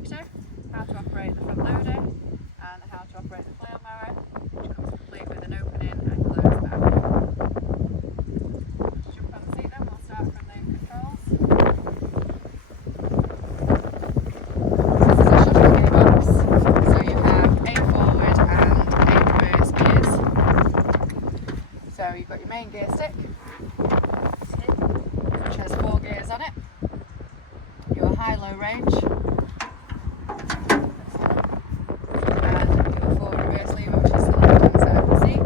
tractor, how to operate the front loader and how to operate the flail mower, which comes complete with an opening and close back. Let's jump on the seat then, we'll start from the controls. This is a shuttle gearbox, so you have 8 forward and 8 reverse gears. So you've got your main gear stick, which has 4 gears on it, your high-low range, and your forward reverse lever, which is the left-hand side of the seat.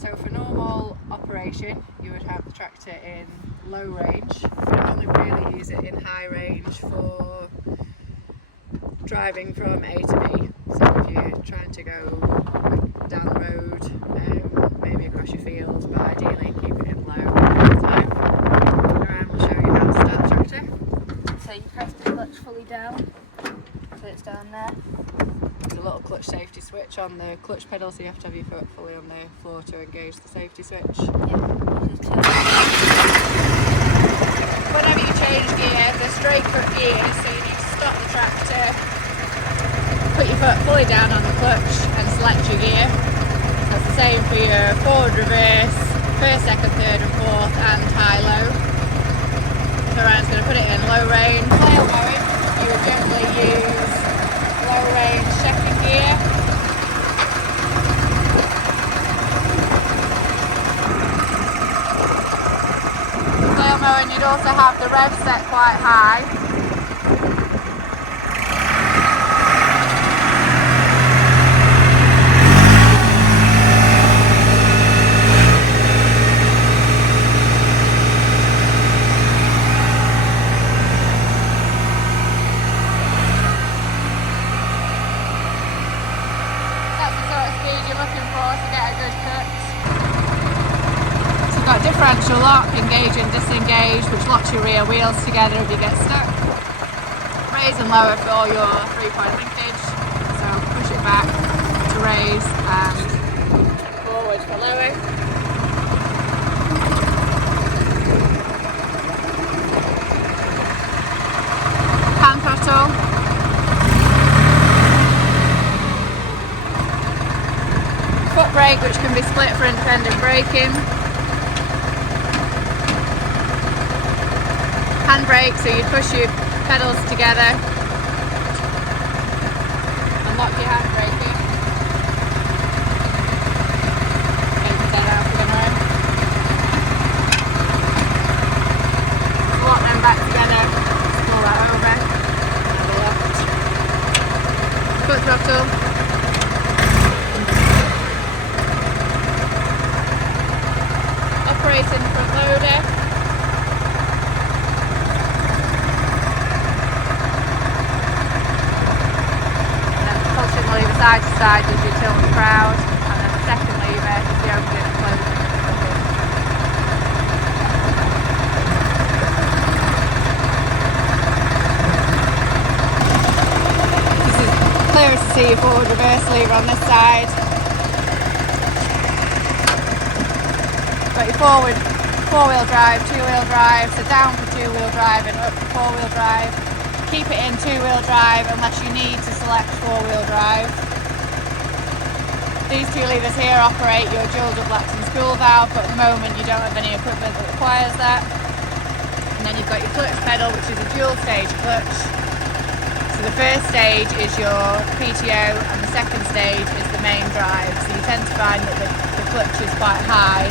So for normal operation, you would have the tractor in low range. You only really use it in high range for driving from A to B. So if you're trying to go down the road, maybe across your field, but ideally keep it in low all the time. And we'll show you how to start the tractor. So you press the clutch fully down, so it's down there. There's a little clutch safety switch on the clutch pedal, so you have to have your foot fully on the floor to engage the safety switch. Yeah, you just turn it. Whenever you change gear, the straight foot gears, so you need to stop the tractor, put your foot fully down on the clutch and select your gear. That's the same for your forward, reverse, first, second, third and fourth and high-low. So Ryan's going to put it in low range. Flail mowing, you would generally use low range second gear. Flail mowing, you'd also have the rev set quite high. Got differential lock, engage and disengage, which locks your rear wheels together if you get stuck. Raise and lower for your 3-point linkage, so push it back to raise and forward for lower. Hand throttle. Foot brake, which can be split for independent braking. Hand brake, so you'd push your pedals together and lock your hand braking. Take the dead out again, lock them back together, pull that over, and foot throttle. Operating the front loader. Lever side to side is your tilt and crowd, and then the second lever is the opening and closing. This is clearer to see your forward reverse lever on this side. Got your forward 4-wheel drive, 2-wheel drive, so down for 2-wheel drive and up for 4-wheel drive. Keep it in 2-wheel drive unless you need to select 4-wheel drive. These 2 levers here operate your dual double acting spool valve, but at the moment you don't have any equipment that requires that. And then you've got your clutch pedal, which is a dual stage clutch. So the first stage is your PTO and the second stage is the main drive. So you tend to find that the clutch is quite high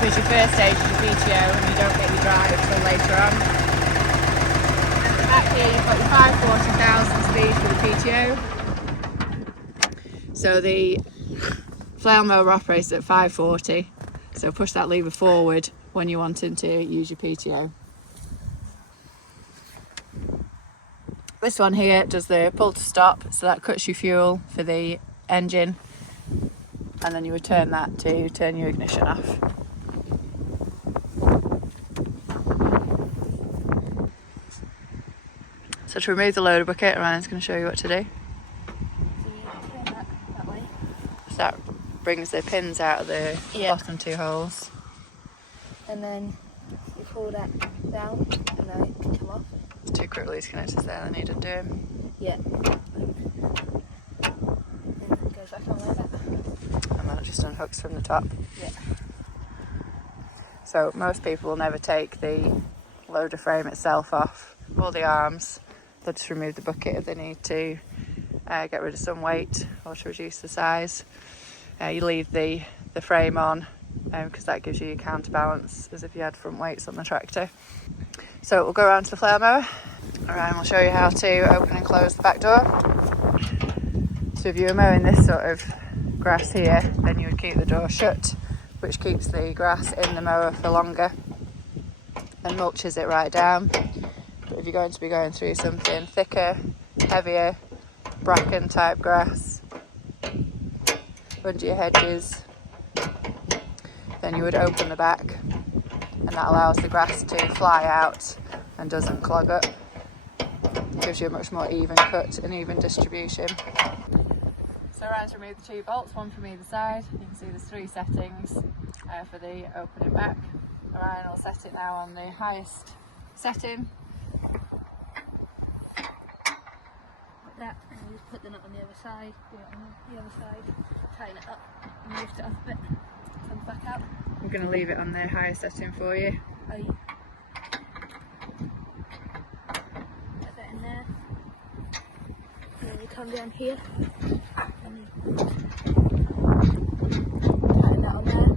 because your first stage is your PTO and you don't get your drive until later on. Back here you've got your 540,000 speed for the PTO. So the flail mower operates at 540, so push that lever forward when you're wanting to use your PTO. This one here does the pull to stop, so that cuts your fuel for the engine, and then you would turn that to turn your ignition off. So to remove the loader bucket, Ryan's going to show you what to do. So you turn that way. So that brings the pins out of the Yeah. bottom 2 holes. And then You pull that down and then it can come off. Two quick release connectors there that need undoing. Yeah. And it goes back on like that. And then it just unhooks from the top. Yeah. So most people will never take the loader frame itself off, or the arms. They'll just remove the bucket if they need to get rid of some weight or to reduce the size. You leave the frame on because that gives you your counterbalance as if you had front weights on the tractor. So we'll go around to the flail mower. Alright, and we'll show you how to open and close the back door. So if you were mowing this sort of grass here, then you would keep the door shut, which keeps the grass in the mower for longer and mulches it right down. But if you're going to be going through something thicker, heavier, bracken type grass under your hedges, then you would open the back, and that allows the grass to fly out and doesn't clog up. Gives you a much more even cut and even distribution. So Ryan's removed the two bolts, one from either side. You can see there's three settings for the open and back. Ryan will set it now on the highest setting. Like that, and you just put the nut on the other side, do it on the other side, tighten it up, and lift it off a bit, comes back out. We're going to leave it on the highest setting for you. Put that in there, and then you come down here, and you tighten that on there,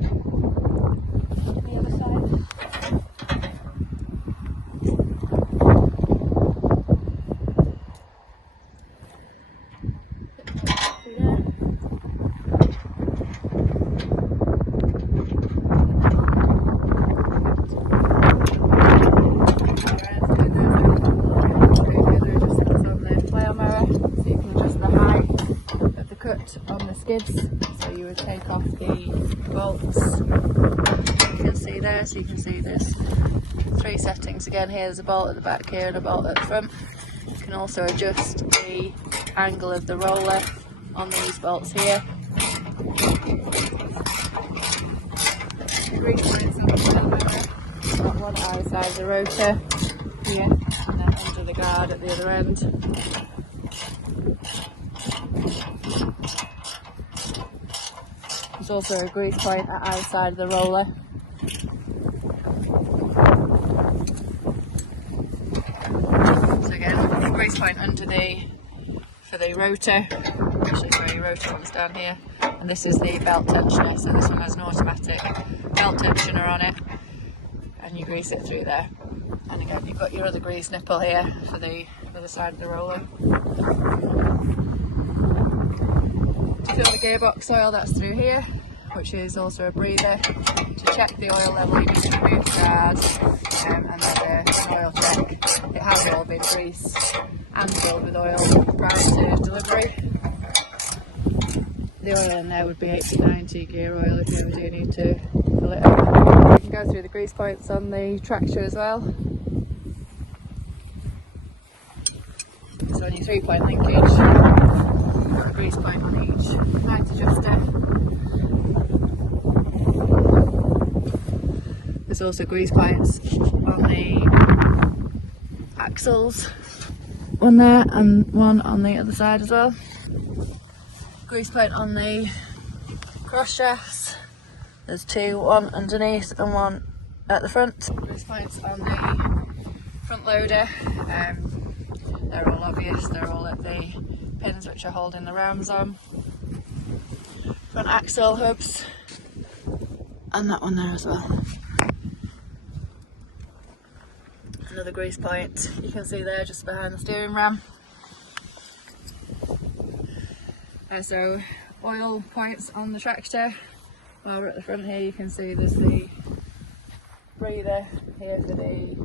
on the other side. On the skids, so you would take off the bolts. You can see there, so you can see there's three settings again. Here's a bolt at the back here and a bolt at the front. You can also adjust the angle of the roller on these bolts here. Grease points on the motor. Got one at either side of the rotor here, and then under the guard at the other end. There's also a grease point at either side of the roller. So again, a grease point under for the rotor. Actually, sorry, your rotor one's down here. And this is the belt tensioner, so this one has an automatic belt tensioner on it. And you grease it through there. And again, you've got your other grease nipple here for the other side of the roller. To fill the gearbox oil, that's through here, which is also a breather. To check the oil level, you just remove the guard and then an oil check. It has all been greased and filled with oil prior to delivery. The oil in there would be 80-90 gear oil if you ever do need to fill it up. You can go through the grease points on the tractor as well. So on your 3-point linkage, a grease point on each height adjuster. There's also grease points on the axles, one there and one on the other side as well. Grease point on the cross shafts. There's two, one underneath and one at the front. Grease points on the front loader. They're all obvious, they're all at the pins which are holding the rams on. Front axle hubs, and that one there as well. Another grease point you can see there just behind the steering ram. So oil points on the tractor. While we're at the front here, you can see there's the breather here for the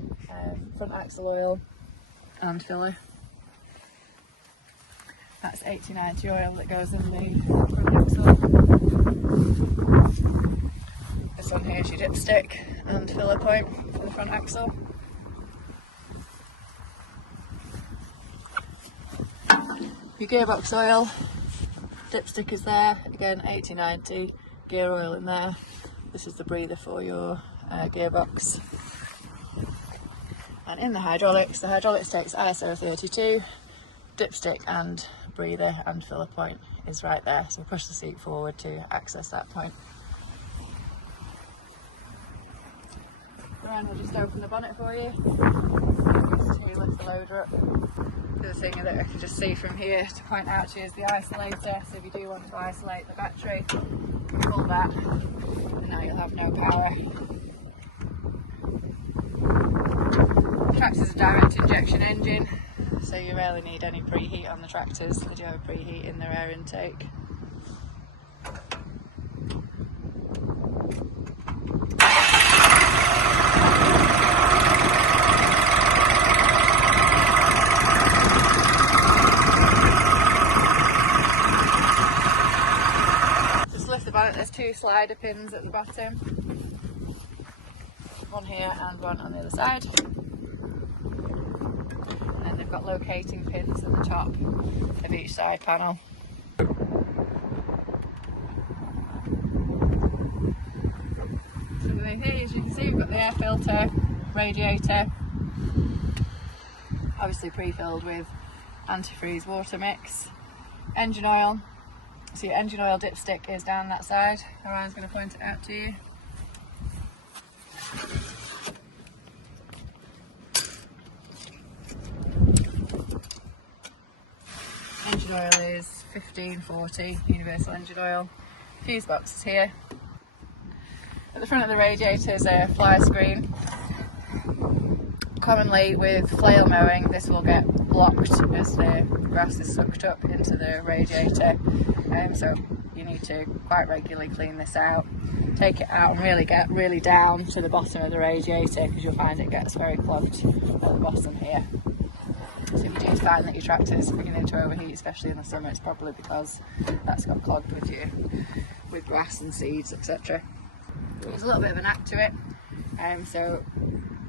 front axle oil and filler. That's 80-90 oil that goes in the front axle. This one here is your dipstick and filler point for the front axle. Your gearbox oil, dipstick is there, again 80-90, gear oil in there. This is the breather for your gearbox. And in the hydraulics takes ISO 32, dipstick and breather and filler point is right there, so push the seat forward to access that point. Ryan will just open the bonnet for you. Just to lift the loader up. The other thing that I can just see from here to point out to you is the isolator, so if you do want to isolate the battery, pull that and now you'll have no power. The tractor's a direct injection engine, so you rarely need any preheat on the tractors. They do have a preheat in their air intake. Just lift the bonnet, there's two slider pins at the bottom. One here and one on the other side. And they've got locating pins at the top of each side panel. So underneath here, as you can see, we've got the air filter, radiator, obviously pre-filled with antifreeze water mix, engine oil. So your engine oil dipstick is down that side. Orion's going to point it out to you. Engine oil is 1540 universal engine oil. Fuse box is here. At the front of the radiator is a flyer screen. Commonly with flail mowing, this will get blocked as the grass is sucked up into the radiator, so you need to quite regularly clean this out. Take it out and really get down to the bottom of the radiator, because you'll find it gets very clogged at the bottom here. So if you do find that your tractor is beginning to overheat, especially in the summer, it's probably because that's got clogged with grass and seeds, etc. There's a little bit of an knack to it, so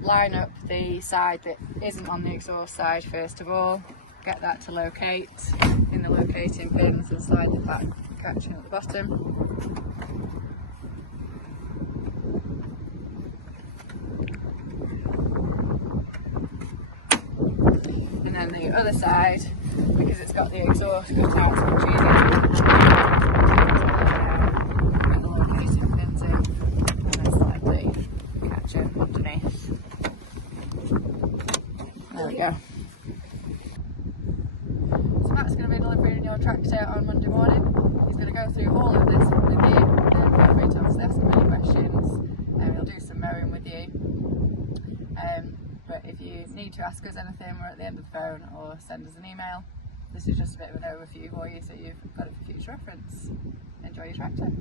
line up the side that isn't on the exhaust side first of all, get that to locate in the locating pins and slide the back catch in at the bottom. And then the other side, because it's got the exhaust cut out, it's much easier. Get the locating pins in and then slide the catch in underneath. There we go. So Matt's going to be delivering your tractor on Monday morning. He's going to go through all of this with you, feel free to obviously ask him any questions, and he'll do some mowing with you. But if you need to ask us anything, we're at the end of the phone, or send us an email. This is just a bit of an overview for you, so you've got it for future reference. Enjoy your tractor.